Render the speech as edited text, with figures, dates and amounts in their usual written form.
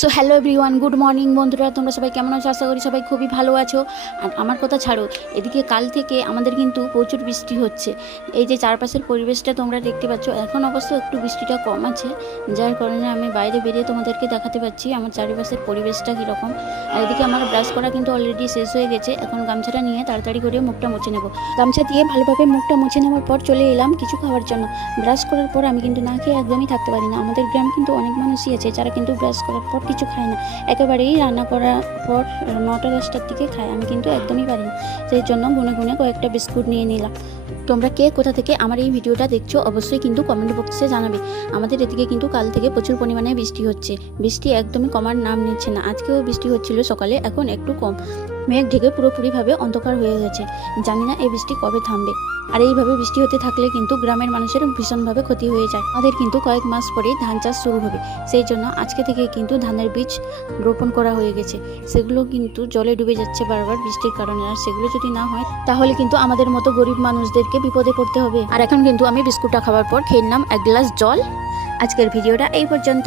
So hello everyone, good morning বন্ধুরা। তোমরা সবাই কেমন আছো? আশা করি সবাই খুবই ভালো আছো। আর আমার কথা ছাড়ো, এদিকে কাল থেকে আমাদের কিন্তু প্রচুর বৃষ্টি হচ্ছে। এই যে চারপাশের পরিবেশটা তোমরা দেখতে পাচ্ছ, এখন অবশ্য একটু বৃষ্টিটা কম আছে, যার কারণে আমি বাইরে বেরিয়ে তোমাদেরকে দেখাতে পাচ্ছি আমার চারপাশের পরিবেশটা কীরকম। আর এদিকে আমার ব্রাশ করা কিন্তু অলরেডি শেষ হয়ে গেছে। এখন গামছাটা নিয়ে তাড়াতাড়ি করে মুখটা মুছে নেব। গামছা দিয়ে ভালোভাবে মুখটা মুছে নেওয়ার পর চলে এলাম কিছু খাওয়ার জন্য। ব্রাশ করার পর আমি কিন্তু না খেয়ে একদমই থাকতে পারি না। আমাদের গ্রামে কিন্তু অনেক মানুষই আছে যারা কিন্তু ব্রাশ করার পর কিছু খায় না, একেবারেই রান্না করার পর 9টা-10টার দিকে খায়। আমি কিন্তু একদমই পারি না, সেই জন্য গুনে গুনে কয়েকটা বিস্কুট নিয়ে নিলাম। তোমরা কে কোথা থেকে আমার এই ভিডিওটা দেখছো অবশ্যই কিন্তু কমেন্ট বক্সে জানাবে। আমাদের এদিকে কিন্তু কাল থেকে প্রচুর পরিমাণে বৃষ্টি হচ্ছে। বৃষ্টি একদমই কমার নাম নিচ্ছে না। আজকেও বৃষ্টি হচ্ছিল সকালে, এখন একটু কম। মেঘ ঢেকে পুরোপুরিভাবে অন্ধকার হয়ে গেছে। জানি না এই বৃষ্টি কবে থামবে। আর এইভাবে বৃষ্টি হতে থাকলে কিন্তু গ্রামের মানুষের ভীষণভাবে ক্ষতি হয়ে যায়। আমাদের কিন্তু কয়েক মাস পরেই ধান চাষ শুরু হবে, সেই জন্য আজকে থেকে কিন্তু ধানের বীজ রোপণ করা হয়ে গেছে। সেগুলো কিন্তু জলে ডুবে যাচ্ছে বারবার বৃষ্টির কারণে। আর সেগুলো যদি না হয় তাহলে কিন্তু আমাদের মতো গরিব মানুষদেরকে বিপদে পড়তে হবে। আর এখন কিন্তু আমি বিস্কুটটা খাওয়ার পর খেয়ে নিলাম 1 গ্লাস জল। আজকের ভিডিওটা এই পর্যন্ত।